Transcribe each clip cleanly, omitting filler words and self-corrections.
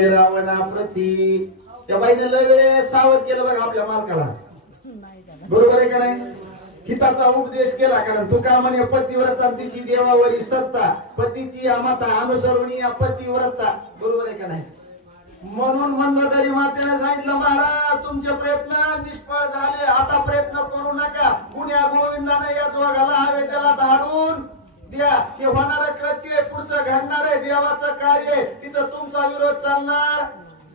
रावणाप्रती त्या बाईने लय वेळे सावध केलं बघा आपल्या मालकाला. बरोबर आहे का नाही? हिताचा उपदेश केला. कारण तुका म्हणे पतिव्रता तिची देवावरी सत्ता, पतीची माता अनुसरून या पतिव्रता. बरोबर आहे का नाही? म्हणून मंदोदरी मातेने सांगितलं, महाराज तुमचे प्रयत्न निष्फळ झाले, आता प्रयत्न करू नका. पुण्या गोविंदाने या दोघाला हवे त्याला धाडून द्या. हे होणार कृत्य पुढचं घडणार आहे देवाचं कार्य, तिथं तुमचा विरोध चालणार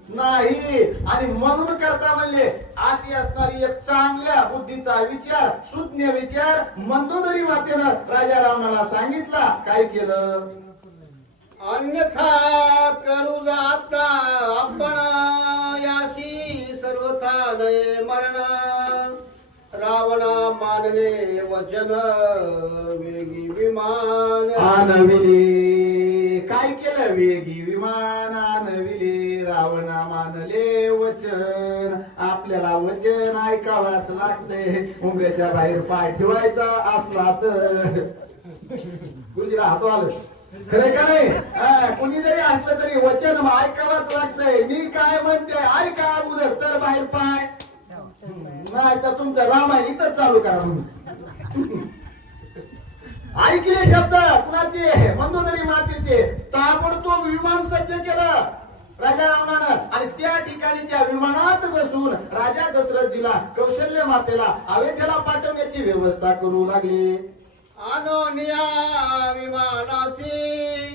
नाही. आणि म्हणून करता म्हणले अशी असणारी एक चांगल्या बुद्धीचा विचार, सुज्ञ विचार मंदोदरी मातेनं राजा रावणाला सांगितला. काय केलं? अन्यथा करू जाता आपण याशी सर्वथा नये मरण. रावणा मानले वचन वेगी विमान आणविले. काय केलं? वेगी विमान आणविले. रावणा मानले वचन. आपल्याला वचन ऐकावाच लागते. उमऱ्याच्या बाहेर पाय ठेवायचा असला तर. गुरुजीला हातो आलं. खरे का नाही? कुणी जरी असलं तरी वचन ऐकावाच लागतंय. मी काय म्हणते ऐका अगोदर, तर बाहेर पाय नाही तर तुमचं रामायण इथंच चालू करा म्हणून. ऐकले शब्द कुणाचे? मंदोदरी मातेचे. ताबडतोब विमान सज्ज केलं राजा रावणानं. आणि त्या ठिकाणी त्या विमानात बसून राजा दशरथजीला, कौशल्य मातेला अयोध्येला पाठवण्याची व्यवस्था करू लागले. अनोनिया विमानासी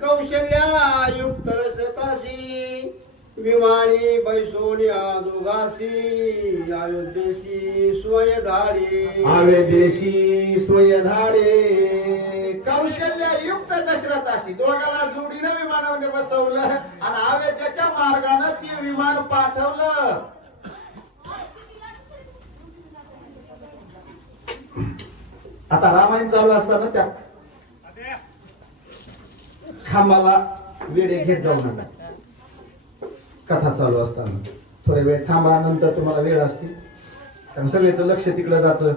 कौशल्या युक्त रसतासी. विमानी बैसोनिया दोघासी अयोध्येशी स्वयधाडे. अयोध्येशी स्वयधाडे. कौशल्य युक्त दशरथाशी दोघाला जोडीनं विमानामध्ये बसवलं आणि अयोध्येच्या मार्गाने ते विमान पाठवलं. आता रामायण चालू असताना त्या खांबाला वेडे घेत जाऊ नका. कथा चालू असताना थोडा वेळ थांबा, नंतर तुम्हाला वेळ असते. कारण सगळ्याचं लक्ष तिकडे जातं.